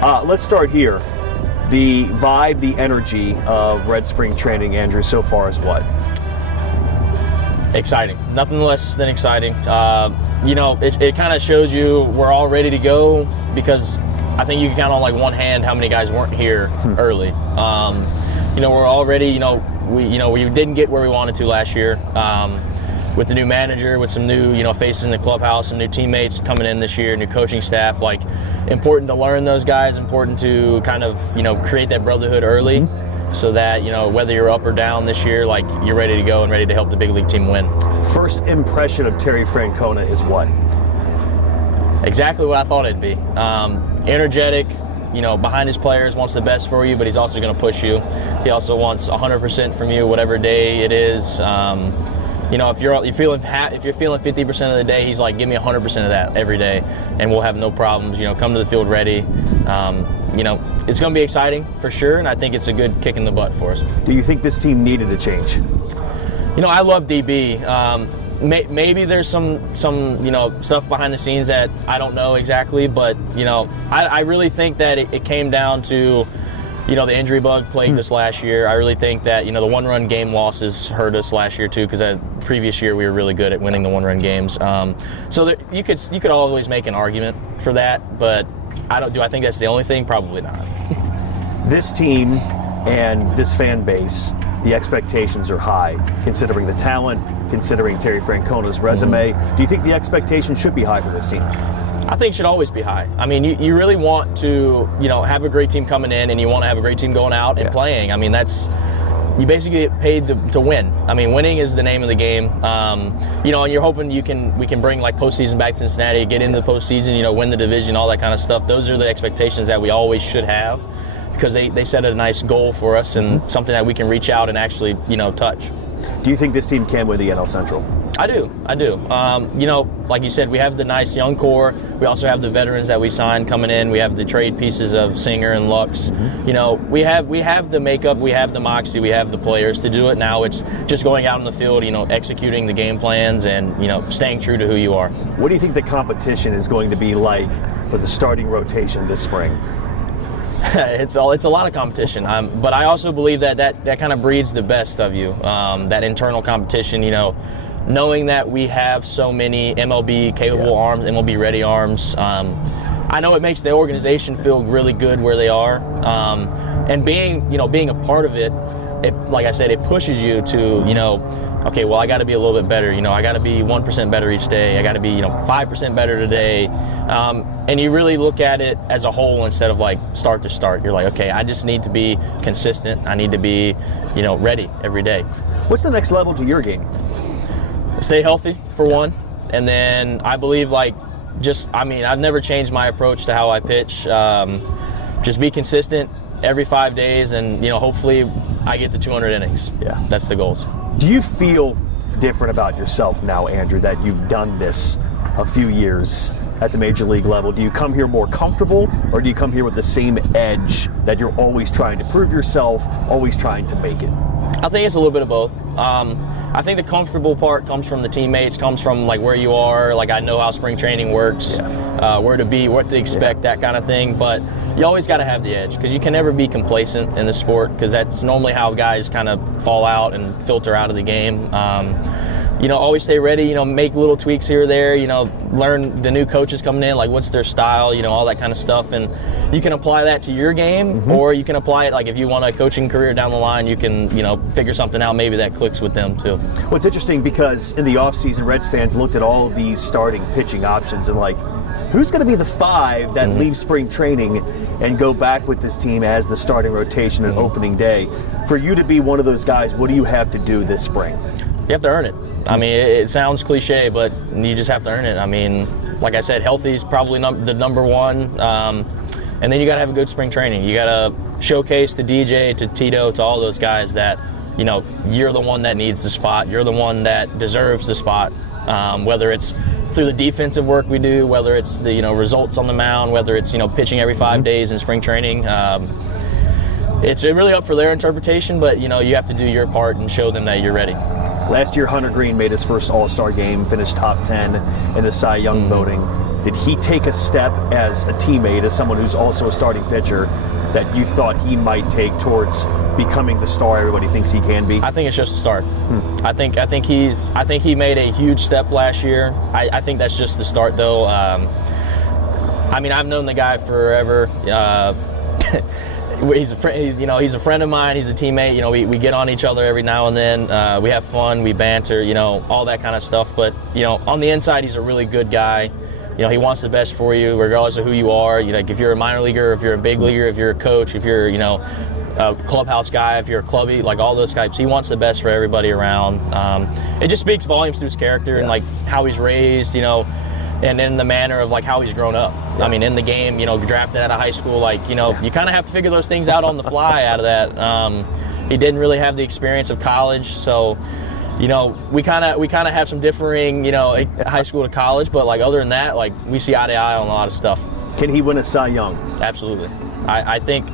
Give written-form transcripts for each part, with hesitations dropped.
Let's start here. The vibe, the energy of Red Spring Training, Andrew, so far is what? Exciting. Nothing less than exciting. It kind of shows you we're all ready to go, because I think you can count on like one hand how many guys weren't here early. We're already, we didn't get where we wanted to last year. With the new manager, with some new, faces in the clubhouse, some new teammates coming in this year, new coaching staff, like important to learn those guys, important to kind of, create that brotherhood early so that, whether you're up or down this year, like you're ready to go and ready to help the big league team win. First impression of Terry Francona is what? Exactly what I thought it'd be. Energetic, behind his players, wants the best for you, but he's also going to push you. He also wants 100% from you, whatever day it is. If you're feeling 50% of the day, he's like, give me 100% of that every day, and we'll have no problems. Come to the field ready. It's going to be exciting for sure, and I think it's a good kick in the butt for us. Do you think this team needed a change? I love DB. Maybe there's some stuff behind the scenes that I don't know exactly, but I really think that it came down to the injury bug plagued us last year. I really think that the one-run game losses hurt us last year too, because the previous year we were really good at winning the one-run games. So you could always make an argument for that, but do I think that's the only thing? Probably not. This team and this fan base, the expectations are high, considering the talent, considering Terry Francona's resume. Do you think the expectations should be high for this team? I think it should always be high. I mean, you really want to, have a great team coming in, and you want to have a great team going out and playing. I mean, you basically get paid to win. I mean, winning is the name of the game. And you're hoping we can bring like postseason back to Cincinnati, get into the postseason, win the division, all that kind of stuff. Those are the expectations that we always should have, because they set a nice goal for us and something that we can reach out and actually, touch. Do you think this team can win the NL Central? I do. Like you said, we have the nice young core. We also have the veterans that we signed coming in. We have the trade pieces of Singer and Lux. We have the makeup, we have the moxie, we have the players to do it. Now it's just going out in the field, executing the game plans and, staying true to who you are. What do you think the competition is going to be like for the starting rotation this spring? It's a lot of competition, but I also believe that kind of breeds the best of you, that internal competition, knowing that we have so many MLB capable arms, MLB ready arms. I know it makes the organization feel really good where they are, and being a part of it, like I said, it pushes you to, okay, well, I got to be a little bit better. I got to be 1% better each day. I got to be 5% better today. And you really look at it as a whole instead of like start to start. You're like, okay, I just need to be consistent. I need to be ready every day. What's the next level to your game? Stay healthy for one, and then I believe I've never changed my approach to how I pitch. Just be consistent every 5 days, and hopefully I get the 200 innings. Yeah, that's the goals. Do you feel different about yourself now, Andrew, that you've done this a few years at the major league level? Do you come here more comfortable, or do you come here with the same edge that you're always trying to prove yourself, always trying to make it? I think it's a little bit of both. I think the comfortable part comes from the teammates, comes from like where you are. Like I know how spring training works, where to be, what to expect, that kind of thing. But you always got to have the edge, because you can never be complacent in the sport, because that's normally how guys kind of fall out and filter out of the game. Always stay ready, make little tweaks here or there, learn the new coaches coming in, like what's their style, all that kind of stuff. And you can apply that to your game, or you can apply it, like if you want a coaching career down the line, you can, figure something out maybe that clicks with them too. Well, it's interesting because in the offseason, Reds fans looked at all of these starting pitching options and like, who's going to be the 5 that leave spring training and go back with this team as the starting rotation and opening day? For you to be one of those guys, what do you have to do this spring? You have to earn it. I mean, it sounds cliche, but you just have to earn it. I mean, like I said, healthy is probably the number one. And then you got to have a good spring training. You got to showcase to DJ, to Tito, to all those guys that, you're the one that needs the spot. You're the one that deserves the spot, whether it's through the defensive work we do, whether it's the results on the mound, whether it's pitching every 5 days in spring training. It's really up for their interpretation, but you have to do your part and show them that you're ready. Last year, Hunter Green made his first All-Star game, finished top 10 in the Cy Young voting. did he take a step as a teammate, as someone who's also a starting pitcher, that you thought he might take towards becoming the star everybody thinks he can be? I think it's just a start. I think he made a huge step last year. I think that's just the start, though. I mean, I've known the guy forever. He's a friend of mine. He's a teammate. You know, we get on each other every now and then. We have fun. We banter. You know, all that kind of stuff. But you know, on the inside, he's a really good guy. You know, he wants the best for you, regardless of who you are. You know, like if you're a minor leaguer, if you're a big leaguer, if you're a coach, if you're, you know, a clubhouse guy, if you're a clubby, like all those types, he wants the best for everybody around. It just speaks volumes to his character and like how he's raised, you know, and in the manner of like how he's grown up. I mean, in the game, you know, drafted out of high school, like, you know, you kind of have to figure those things out on the fly out of that. He didn't really have the experience of college, so, you know, we kind of have some differing, you know, high school to college, but like other than that, like we see eye to eye on a lot of stuff. Can he win a Cy Young? Absolutely. I think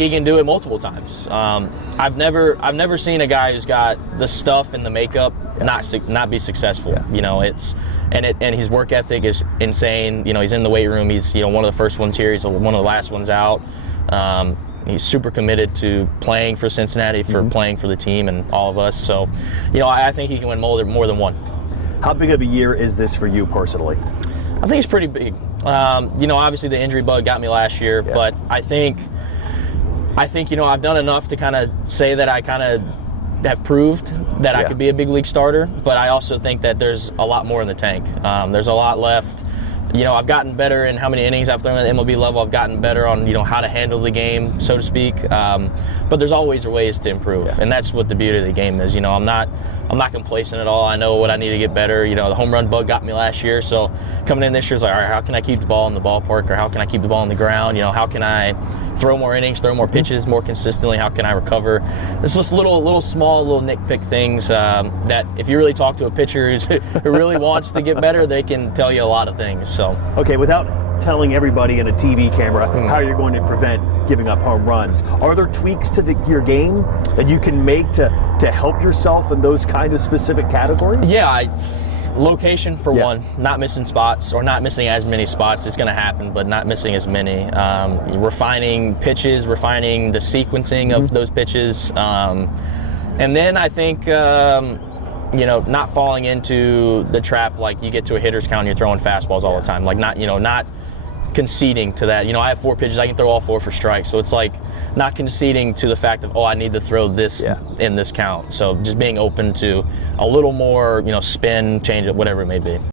he can do it multiple times. I've never seen a guy who's got the stuff and the makeup not be successful. You know, and his work ethic is insane. You know, he's in the weight room. He's, you know, one of the first ones here. He's one of the last ones out. He's super committed to playing for Cincinnati, for playing for the team and all of us. So, you know, I think he can win more than one. How big of a year is this for you personally? I think it's pretty big. You know, obviously the injury bug got me last year, but I think, you know, I've done enough to kind of say that I kind of have proved that I could be a big league starter, but I also think that there's a lot more in the tank. There's a lot left. You know, I've gotten better in how many innings I've thrown at the MLB level. I've gotten better on, you know, how to handle the game, so to speak. But there's always ways to improve, and that's what the beauty of the game is. You know, I'm not complacent at all. I know what I need to get better. You know, the home run bug got me last year, so coming in this year is like, all right, how can I keep the ball in the ballpark, or how can I keep the ball on the ground? You know, how can I throw more innings, throw more pitches more consistently? How can I recover? It's just little small nitpick things that if you really talk to a pitcher who really wants to get better, they can tell you a lot of things. So okay, without telling everybody in a TV camera how you're going to prevent giving up home runs, are there tweaks to your game that you can make to help yourself in those kind of specific categories? Yeah, location for one, not missing spots, or not missing as many spots. It's going to happen, but not missing as many. Refining pitches, refining the sequencing of those pitches, and then I think you know, not falling into the trap like you get to a hitter's count and you're throwing fastballs all the time. Like not conceding to that. You know, I have 4 pitches, I can throw all 4 for strikes. So it's like not conceding to the fact of, oh, I need to throw this in this count. So just being open to a little more, you know, spin, change it, whatever it may be.